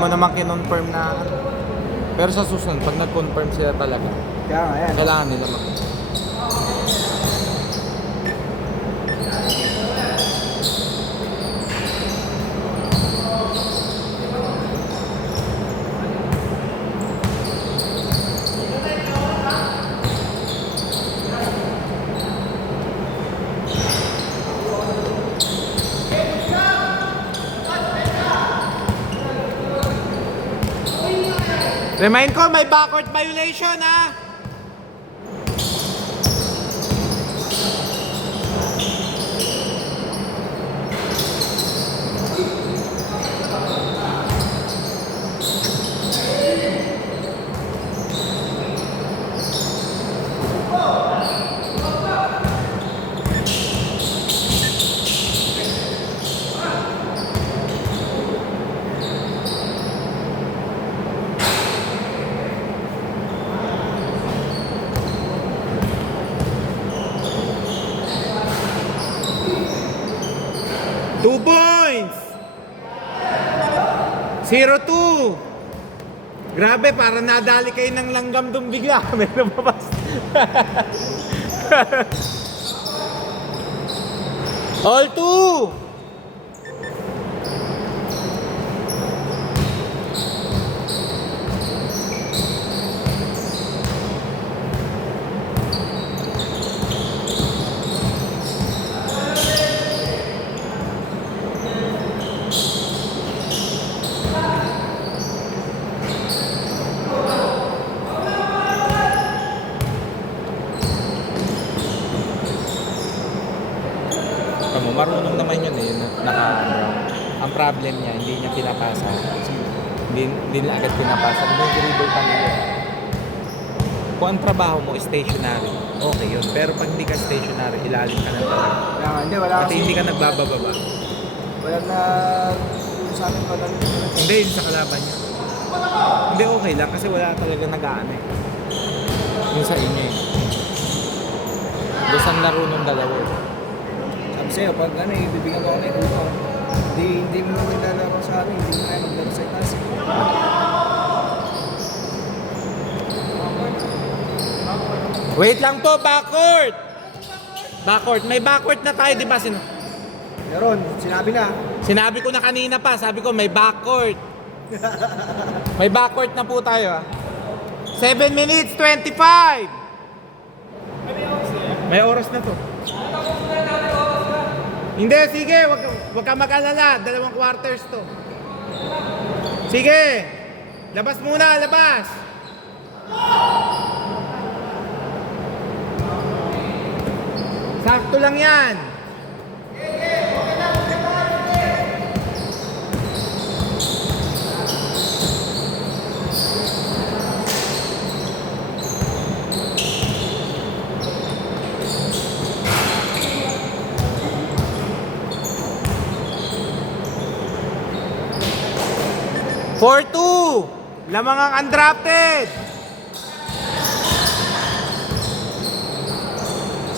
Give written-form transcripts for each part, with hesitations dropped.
mo naman kinonfirm na. Pero sa susunod, pag nag-confirm sila talaga, Kaya nga yan. kailangan nila mag... Remind ko, may backcourt violation ha! Two points! 0-2! Grabe, para nadali kayo ng langgam doon bigla. May lumabas. All two! Marunong naman yun eh, ang problem niya, hindi niya pinapasa. Hindi na agad pinapasa. Nag-dribble pa nila. Kung ang trabaho mo stationary, okay yun. Pero pag hindi ka stationary, ilalim ka na talaga. Hindi, wala At hindi ka nagbababa. Wala na sa amin pa lang. Hindi, yun sa kalaban niya. Hindi, okay lang kasi wala talaga nag-aano eh. Yung sa inyo eh. Doon ang laro ng dalawa eh. Sabi sa'yo, pag ibibigyan mo ako ng upang, hindi mo naman lalaro sa amin, hindi mo kaya maglaro sa itaas. Wait lang po, backcourt! Backcourt, may backcourt na tayo, di ba? Meron, sinabi na. Sinabi ko na kanina pa, sabi ko may backcourt. May backcourt na po tayo ah. 7 minutes 25! May oras na to. Hindi, sige, wag ka mag-alala. 2 quarters to. Sige, labas muna, labas. Sakto lang yan. For 2, lamang ang undrafted.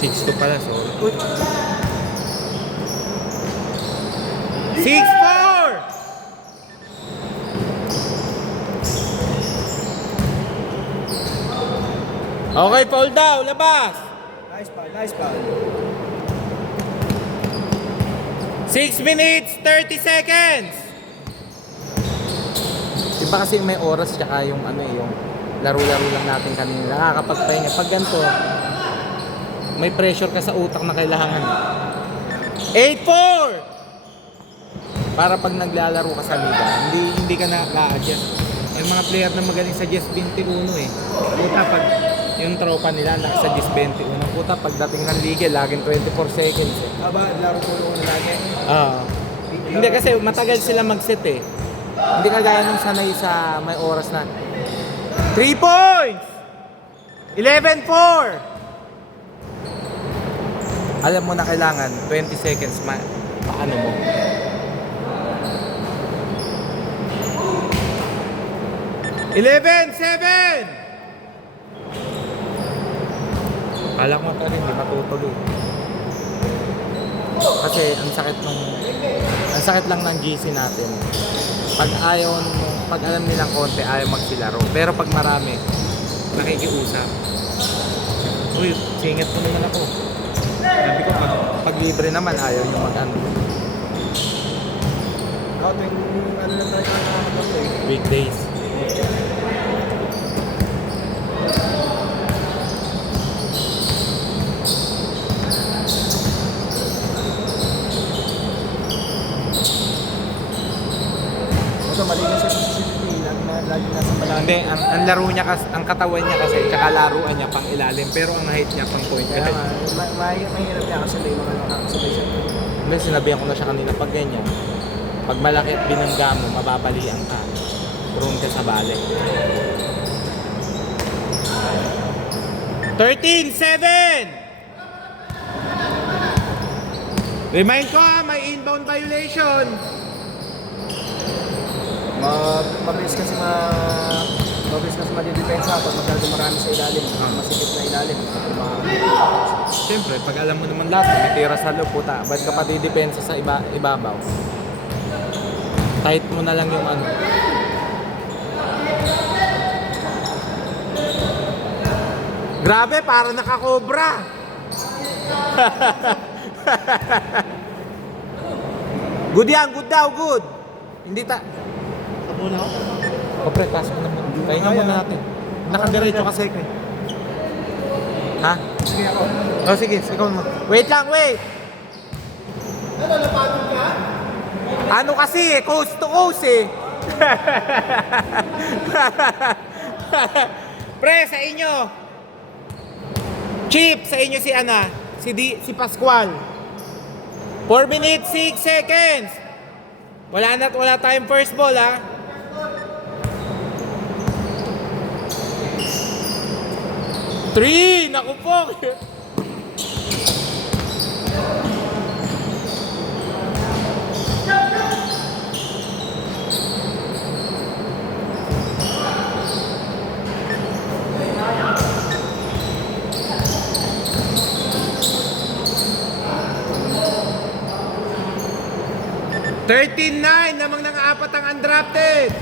6-2 pala, sorry. 6-4! Okay, foul daw, labas. Nice foul. 6 minutes, 30 seconds. Diba kasi may oras tsaka yung yung laro-laro lang natin kanina. Nakakapagpahinga. Pag ganito, may pressure ka sa utak na kailangan. 8-4! Para pag naglalaro ka sa liga, hindi ka na-adjust. Yung mga player na magaling sa just 21 eh. Puta pag yung tropa nila nasa just 21. Puta pagdating ng liga, laging 24 seconds eh. Aba, laro ko na lagi. Hindi kasi matagal sila mag-set eh. Hindi kagaya nung sanay sa may oras na 3 points! 11-4! Alam mo na kailangan 20 seconds paano mo. $11-7! Kala ko pa rin, di matutuloy. Kasi ang sakit lang ng GC natin. Pag ayaw pag alam nilang konti, ayaw magsilaro. Pero pag marami, nakikiusap. Uy, singit mo naman ako. Sabi ko, pag libre naman, ayaw nyo mag-ano. Ako, tuwing ano lang tayo nakakagap eh. Weekdays. Ito, malinis sa CCTV. Lagi nasa malalim. Hindi, ang laro niya kasi, ang katawan niya kasi, tsaka laruan niya pang ilalim, pero ang height niya pang point. Kaya Kasi, nga, mahirap niya kasi may mga nakakasabay siya. may sinabihan ko na siya kanina, pag ganyan, pag malaki at binangga mo, mababalian ka. Prone ka sa balik. 13-7! Remind ko may inbound violation. Mabilis kasi madidepensa pag masyado marami sa ilalim. Masikip na ilalim. Siyempre, pag alam mo naman lahat, may tira sa loob, puta. Ba't ka pa didepensa sa ibabaw? Tight mo na lang yung ano. Grabe, para nakakobra. Good yan, good daw, good. Hindi ta... Abo na ako. O pre, pasok mo naman. Pahinga muna natin. Nakadiretso kasi eh. Ha? Sige ako. O sige, ikaw mo. Wait lang, wait! Ano, napagod ka? Ano kasi eh, coast to coast eh. Pre, sa inyo. Chip, sa inyo si Ana. Si Pascual. 4 minutes, 6 seconds. Wala tayong first ball ha. Three! Naku po! $13-9 namang nang-apat ang undrafted.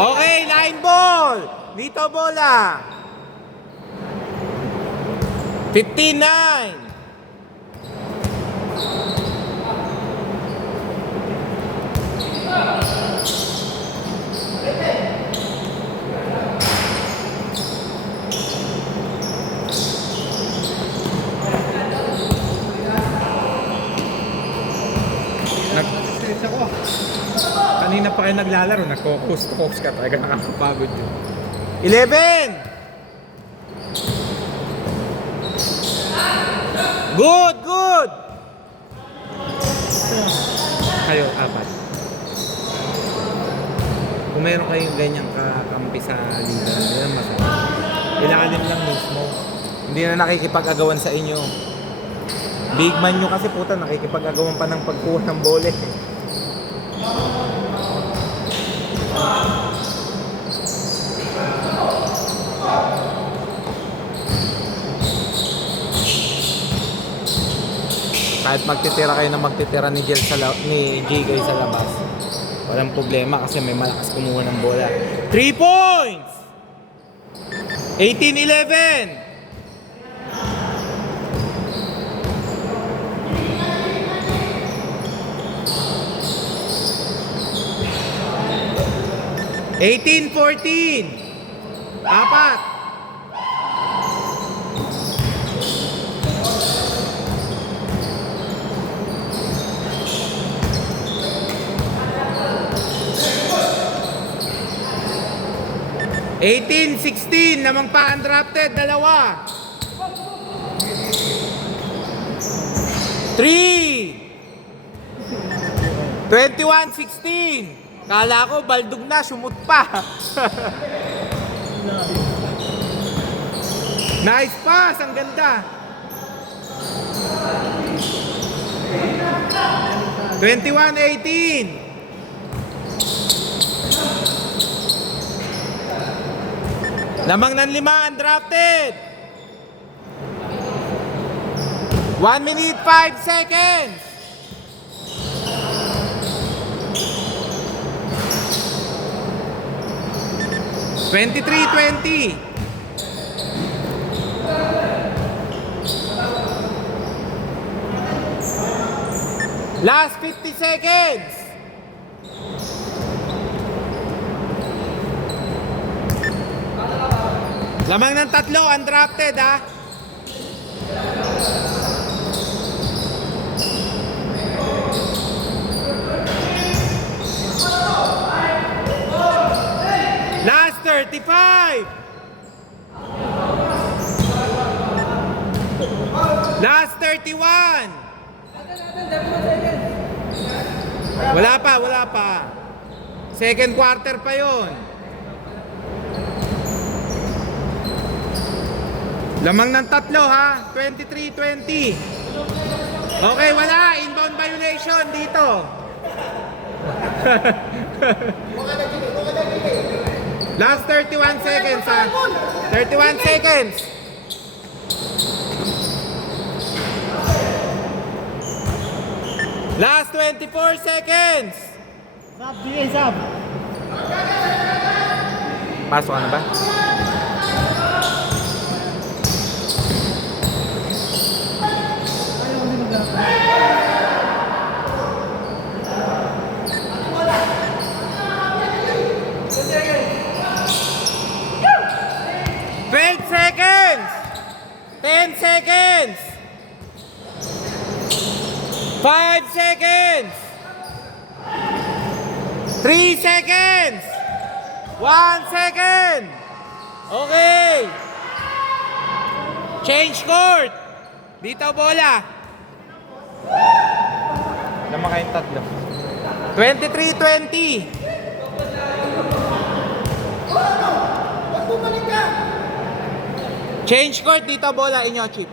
Okay, line ball. Dito bola. 15-9. Kanina pa kayo naglalaro, nagko-coast ka talaga, nakakapagod yun. 11! Good, good! Kayo, 4. Kung meron kayong ganyang kakampi sa liga, hindi na masaya. Ilalim lang mismo. Hindi na nakikipag-agawan sa inyo. Big man nyo kasi puta, nakikipag-agawan pa ng pagkuha ng bole. Kahit magtitira kayo na magtitira ni JK sa labas, walang problema kasi may malakas kumuha ng bola. 3 points! 18-11! $18-14! Apat! $18-16 namang pa undrafted, dalawa. 3 21-16. Kala ko baldog na, sumut pa. Nice pass, ang ganda. 21-18. Lamang ng 5 undrafted. 1 minute, 5 seconds. Twenty-three, 20. Last 50 seconds. Lamang ng tatlo, undrafted ha. Last 35. Last 31. Wala pa. Second quarter pa yon. Lamang ng tatlo ha. 23-20. Okay, wala. Inbound violation dito. Last 31 seconds ha. 31 seconds. Last 24 seconds. Sab, sige, sab. Pasok ka na ba? Seconds. 10 seconds. 5 seconds. 3 seconds. 1 second. Okay. Change court. Dito bola. Naman kayong tatlo. 23-20. Change court dito bola inyo, Chip.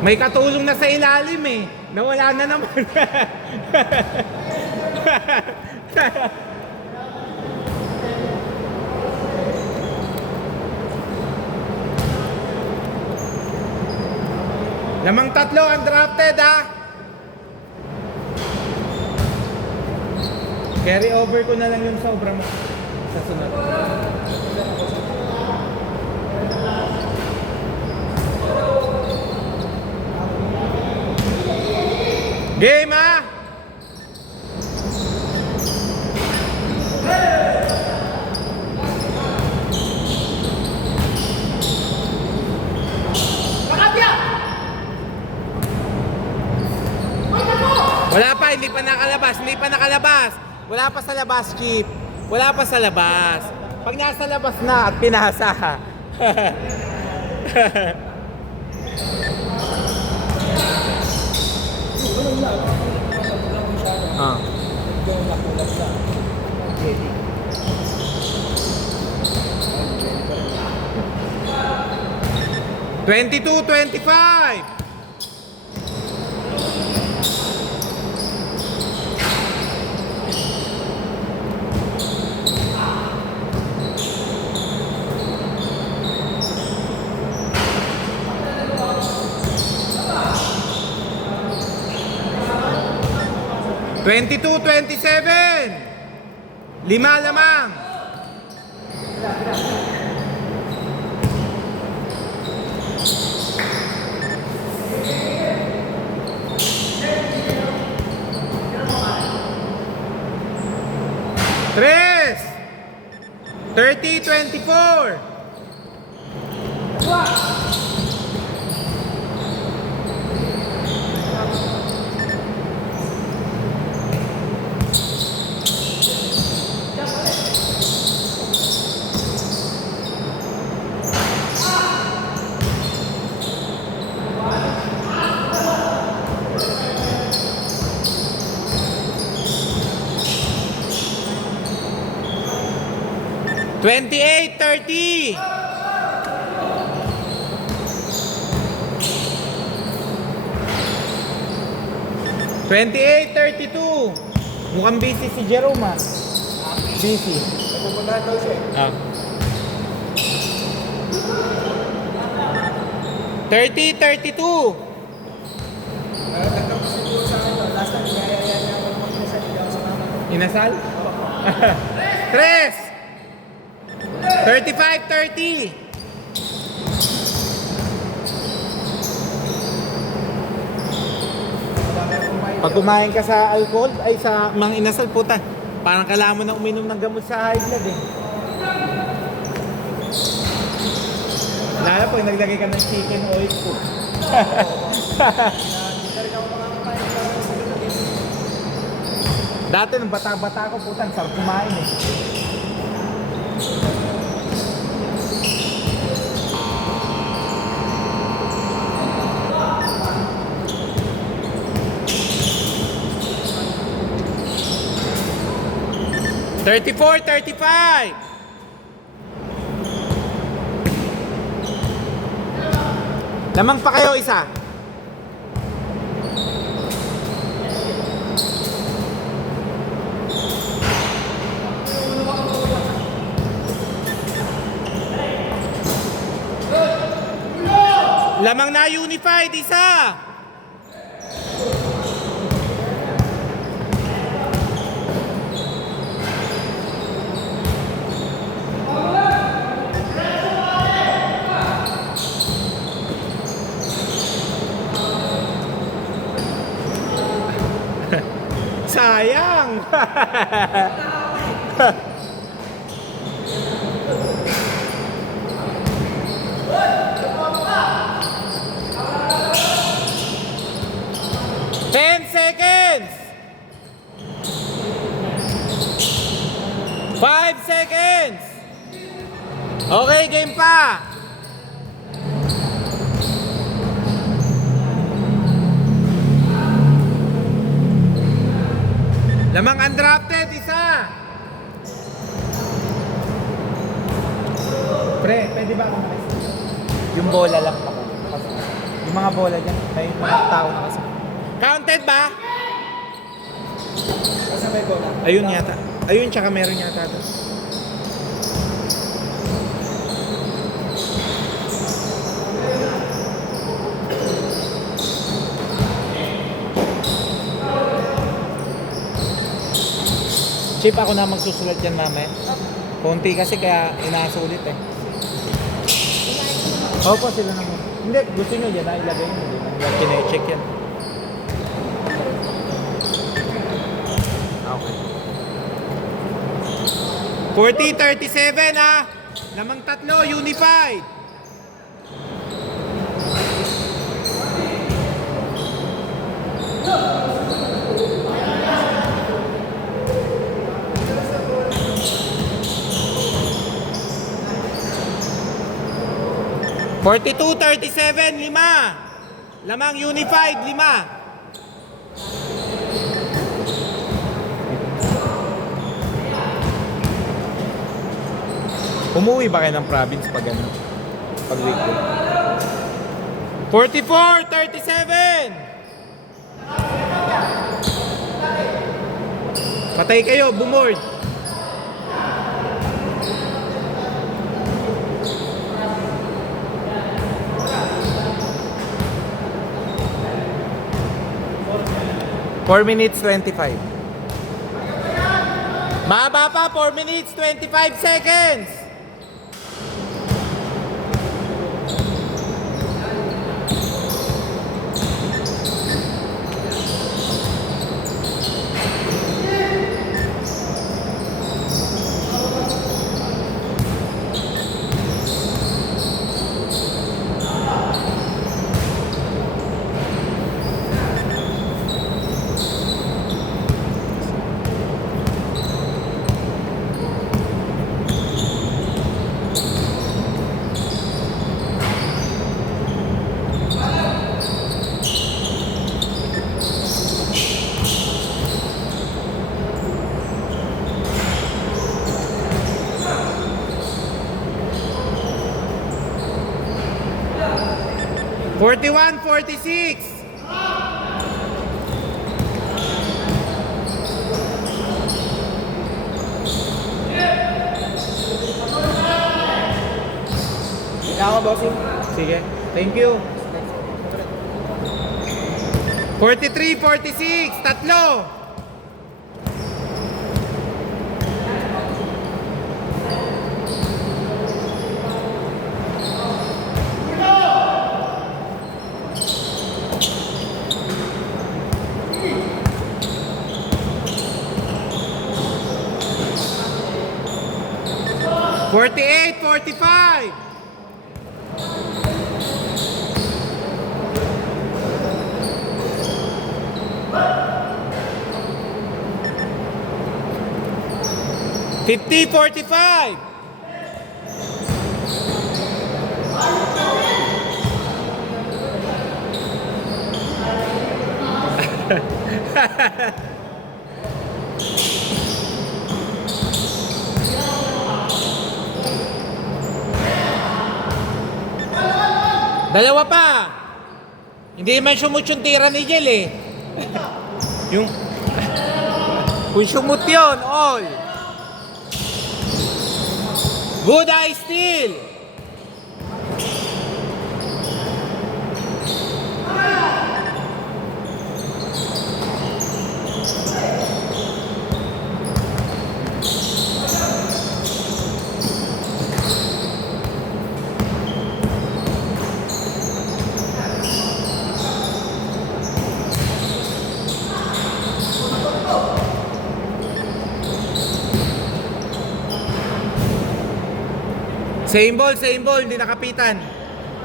May katulong na sa ilalim eh. Nawala na naman. Lamang tatlo, undrafted ha. Carry over ko na lang yung sobra mo sa sunod. Game ha. Wala pa, hindi pa nakalabas. Wala pa sa labas, Chip. Wala pa sa labas. Pag nasa labas na at pinasa. Ah. 22-25. Twenty-two, 27. 5 lamang. Tres. 30-24. Twenty-eight, 30. 28-32. Mukhang busy si Jerome ah. Busy. Napupuntahan daw siya eh. Ah. 30-32. Nagtapos siguro sa akin to. Last time, niyayaya niya ako naman sa hindi ako sumama. Inasal? Tres! 35-30. Pag kumain ka sa alcohol, ay sa mga inasal puta, parang kailangan mo na uminom ng gamot sa high blood eh. Lalo pag naglagay ka ng chicken oil po. Dati nung bata-bata ko, putang sarap kumain eh. Thirty-four, 35. Lamang pa kayo isa. Lamang na unified isa. Sayang. Ten seconds. 5 seconds. Okay, game pa. Lamang undrafted, isa. Pre, pwede ba ako makis? Yung bola lang ako. Yung mga bola dyan, may mga tao na kasi. Counted ba? Kasi may bola. Ayun yata. Ayun, tsaka meron yata doon. Chip, ako na magsusulat yan mamaya. Konti kasi kaya inasulit eh. Opo, sila naman. Hindi, gusto nyo yan na ilagay nyo. Hindi na kine-check yan. Okay. 40-37 ha. Lamang tatlo, unified. Forty-two, 37, 5. Lamang unified, 5. Umuwi ba kayo ng province pag ano? Pag weekend? 44, 37. Patay kayo, bumord. Four minutes, 25. Mahaba pa, 4 minutes, 25 seconds. Forty-one, 46. bossing. Sige. Thank you. 43, 46. Tatlo. Forty-eight, 45. Fifty, 45. Dalawa pa. Hindi man sumut yung tira ni Jel eh. Yung... Kung sumut yun, all. Good eye steal. Same ball, hindi nakapitan.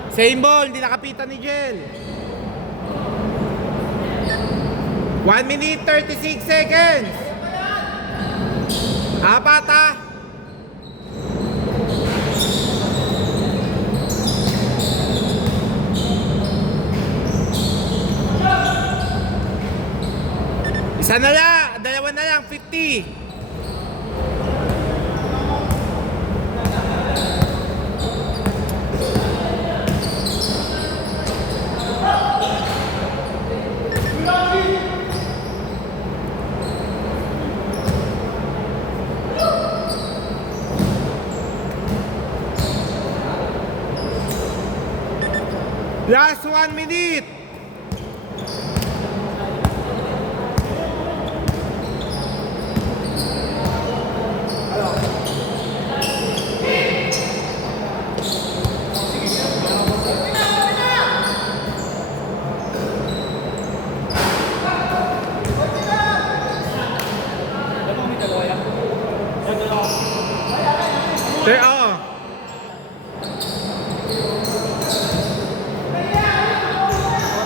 Same ball, hindi nakapitan ni Jel. 1 minute, 36 seconds. Apat ah. Isa na lang, dalawa na lang, 50. Last 1 minute.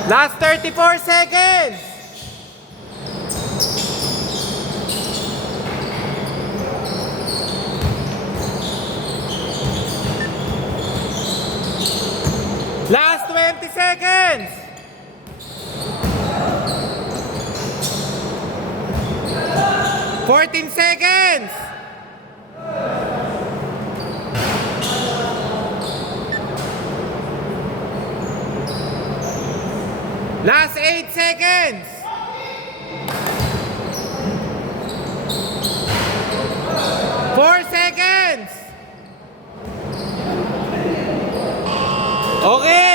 Last 34 seconds. Last 20 seconds. Fourteen seconds. Last 8 seconds. 4 seconds. Okay.